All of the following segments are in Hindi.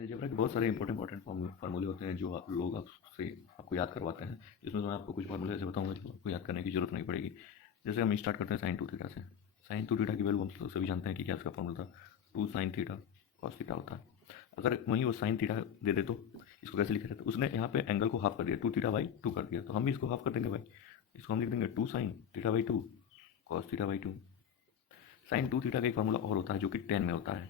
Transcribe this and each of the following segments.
अलजेब्रा के बहुत सारे इंपॉर्टेंट फार्मूले होते हैं जो लोग आपसे आपको याद करवाते हैं। जिसमें मैं आपको कुछ फार्मूले ऐसे बताऊंगा जो आपको याद करने की जरूरत नहीं पड़ेगी। जैसे हम स्टार्ट करते हैं साइन टू थीटा से। साइन टू थीटा की वैल्यू हम तो सभी जानते हैं कि क्या इसका फार्मूला था, two sine theta cos theta होता है। अगर वहीं वो साइन थीटा दे दे तो इसको कैसे लिखा जाता है, उसने यहाँ पे एंगल को हाफ कर दिया, टू थीटा बाई टू कर दिया, तो हम भी इसको हाफ कर देंगे भाई। इसको हम लिख देंगे two sine theta by two cos theta by two. Sine two theta का एक फार्मूला और होता है जो कि टेन में होता है,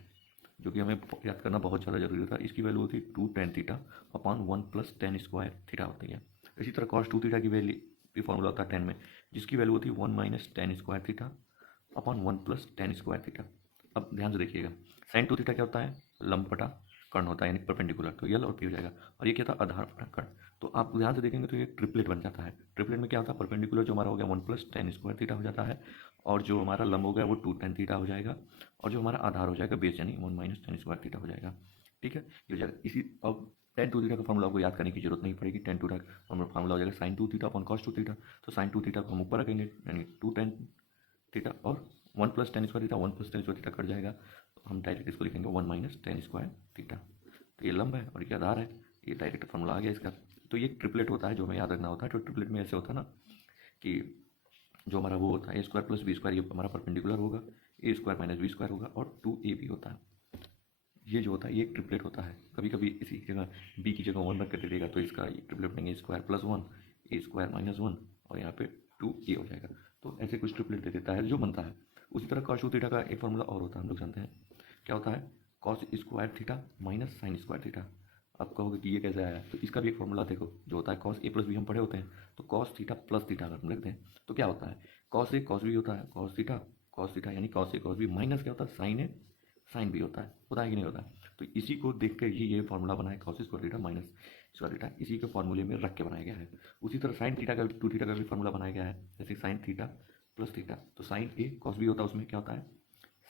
जो कि हमें याद करना बहुत ज़्यादा जरूरी होता है। इसकी वैल्यू होती है two tan theta upon one plus tan square theta होती है। इसी तरह कॉस टू थीटा की वैल्यू भी फार्मूला होता है टेन में, जिसकी वैल्यू होती है one minus tan square theta upon one plus tan square theta. अब ध्यान से देखिएगा, साइन टू थीटा क्या होता है, लंब बटा कर्ण होता है, यानी परपेंडिकुलर, तो यल और पी हो जाएगा। और ये क्या था, आधार बटा कर्ण। तो आप ध्यान से देखेंगे तो ये ट्रिपलेट बन जाता है। ट्रिपलेट में क्या होता है, परपेंडिकुलर जो हमारा हो गया one plus tan square theta हो जाता है, और जो हमारा लंब हो गया वो टू टेन थीटा हो जाएगा, और जो हमारा आधार हो जाएगा बेस यानी one minus tan square theta हो जाएगा। ठीक है, ये हो जाएगा। इसी अब टेन टू थीटा का फॉर्मूला आपको याद करने की जरूरत नहीं पड़ेगी। टेन टू थीटा फॉर्मूला हो जाएगा sign two theta upon cos two theta. तो साइन टू थीटा को हम ऊपर रखेंगे यानी टू टेन थीटा, और one plus tan square theta, one plus tan square theta cut जाएगा, तो हम डायरेक्ट इसको लिखेंगे one minus tan square theta. तो ये लंब है और ये आधार है, ये डायरेक्ट फॉर्मूला आ गया इसका। तो ये ट्रिपलेट होता है जो हमें याद रखना होता है। तो ट्रिपलेट में ऐसे होता है ना कि जो हमारा वो होता है ए स्क्वायर प्लस बी स्क्वायर, ये हमारा परपेंडिकुलर होगा, ए स्क्वायर माइनस बी स्क्वायर होगा, और टू ए बी होता है। ये जो होता है ये एक ट्रिपलेट होता है। कभी कभी इसी जगह बी की जगह वन रख कर दे देगा, तो इसका ये ट्रिपलेट बनेंगे स्क्वायर प्लस वन, ए स्क्वायर माइनस वन, और यहाँ पे टू ए हो जाएगा। तो ऐसे कुछ ट्रिपलेट दे देता है जो बनता है। उसी तरह कॉस टू थीटा का एक फॉर्मूला और होता है, हम लोग जानते हैं क्या होता है, cos square theta minus sine square theta. आप कहोगे कि ये कैसे आया, तो इसका भी एक फॉर्मूला देखो जो होता है कॉस ए प्लस बी, हम पढ़े होते हैं। तो कॉस थीटा प्लस थीटा अगर हम लिखते हैं तो क्या होता है, कॉस ए कॉस बी होता है, कॉस थीटा यानी cos A cos B, minus क्या होता है साइन ए साइन बी होता है कि नहीं होता है। तो इसी को देख कर ही ये फॉर्मूला बना है cos square theta minus square theta, इसी के फॉर्मूले में रख के बनाया गया है। उसी तरह साइन थीटा का टू थीटा का भी फॉर्मूला बनाया गया है, जैसे साइन थीटा प्लस थीटा। तो साइन ए कॉस बी होता है, उसमें क्या होता है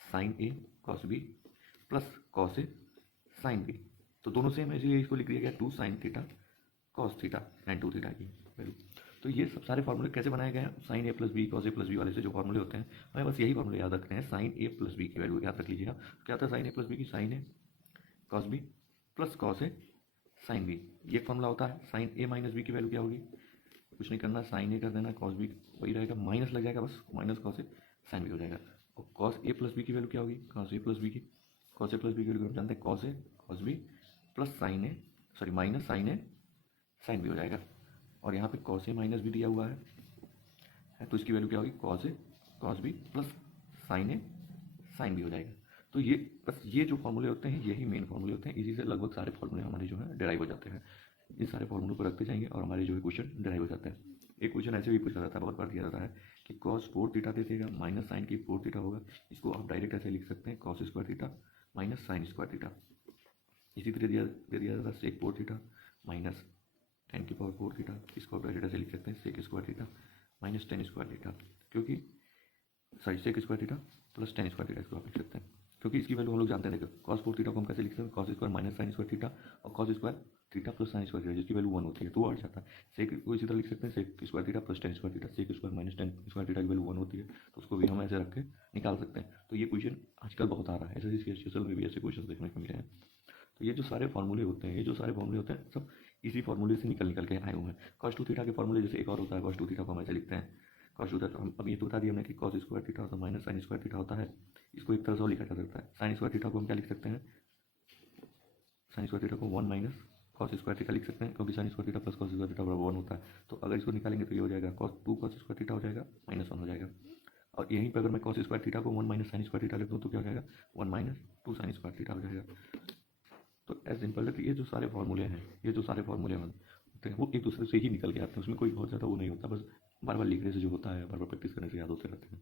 sine A cos B plus cos A sine B. तो दोनों सेम है, इसलिए इसको लिख दिया गया two sine theta cos theta and two theta की वैल्यू। तो ये सब सारे फॉर्मूले कैसे बनाए गए हैं, sine A plus B cos A plus B वाले से जो फॉर्मूले होते हैं, हमें बस यही फॉर्मूले याद रखते हैं। साइन ए प्लस बी की वैल्यू याद रख लीजिएगा। क्या होता है साइन ए प्लस बी की, sign A cos B plus cos A sine B. ये फॉर्मूला होता है। साइन ए माइनस बी की वैल्यू क्या होगी, कुछ नहीं करना, साइन ए कर देना, कॉस बी वही रहेगा, माइनस लग जाएगा बस, minus cos A sine B हो जाएगा। और कॉस ए प्लस बी की वैल्यू क्या होगी, कॉस ए प्लस बी की, कॉस ए प्लस बी की वैल्यू हम जानते हैं cos A cos B plus sign A, sorry minus sign A sine B हो जाएगा। और यहाँ पे कॉस ए माइनस भी दिया हुआ है, तो इसकी वैल्यू क्या होगी, कॉस बी प्लस साइन ए साइन बी हो जाएगा। तो ये बस ये जो फॉर्मूले होते हैं यही मेन फॉर्मूले होते हैं, इसी से लगभग सारे फॉर्मूले हमारे जो है डिराइव हो जाते हैं। इन सारे फॉर्मूलों को रखते जाएंगे और हमारे जो है क्वेश्चन डिराइव हो जाते हैं। एक क्वेश्चन ऐसे भी पूछा जाता है, बहुत बार दिया जाता है कि कॉस फोर थीटा दे देगा माइनस साइन की फोर थीटा होगा, इसको आप डायरेक्ट ऐसे लिख सकते हैं cos square theta minus sine square theta. इसी तरह दे दिया जाता है sec four theta minus tan की पावर फोर थीटा, इसको आप डायरेक्ट ऐसे लिख सकते हैं sec square theta minus tan square theta, क्योंकि sorry sec square theta plus tan square theta, इसको आप लिख सकते हैं क्योंकि इसकी वैल्यू हम लोग जानते हैं। देखो कॉस फोर थीटा को हम कैसे लिख सकते हैं, cos square minus sine square theta, और cos square theta plus sine square theta, जिसकी वैल्यू वन होती है तो वो हट जाता है। सेक को इसी तरह लिख सकते हैं sec square theta plus tan square theta, sec square minus tan square theta की वैल्यू वन होती है, तो उसको भी हम ऐसे रख के निकाल सकते हैं। तो ये क्वेश्चन आजकल बहुत आ रहा है, ऐसे SSL में भी ऐसे क्वेश्चन देखने को मिले हैं। तो ये जो सारे फॉर्मूले होते हैं, ये जो सारे फॉर्मूले होते हैं सब इसी फॉर्मूले से निकल के आए हुए हैं। कॉस टू थीटा के फॉर्मूले जैसे एक और होता है, कॉस टू थीटा को हम ऐसे लिखते हैं, कॉस टू थीटा हम अब ये तो बता दिया हमने कि कॉस स्क्वायर थीटा होता है माइनस साइन स्क्वायर थीटा होता है। इसको एक तरह से और लिखा जा सकता है, साइन स्क्वायर थीटा को हम क्या लिख सकते हैं, साइन स्क्वायर थीटा को one minus cos square theta लिख सकते हैं, क्योंकि sign square theta plus cos square theta बराबर वन होता है। तो अगर इसको निकालेंगे तो ये हो जाएगा cos two cos square theta हो जाएगा माइनस वन हो जाएगा। और यहीं पर अगर मैं कॉस स्क्वायर थीटा को one minus sine square theta लिख दूँ तो क्या हो जाएगा, one minus two sign square theta हो जाएगा। तो एज सिंपल है कि ये जो सारे फॉर्मूले हैं, ये जो सारे फॉर्मूले होते हैं वो एक दूसरे से ही निकल के आते हैं, उसमें कोई बहुत ज़्यादा वो नहीं होता, बस बार बार लिखने से जो होता है, बार बार प्रैक्टिस करने से याद होते रहते हैं।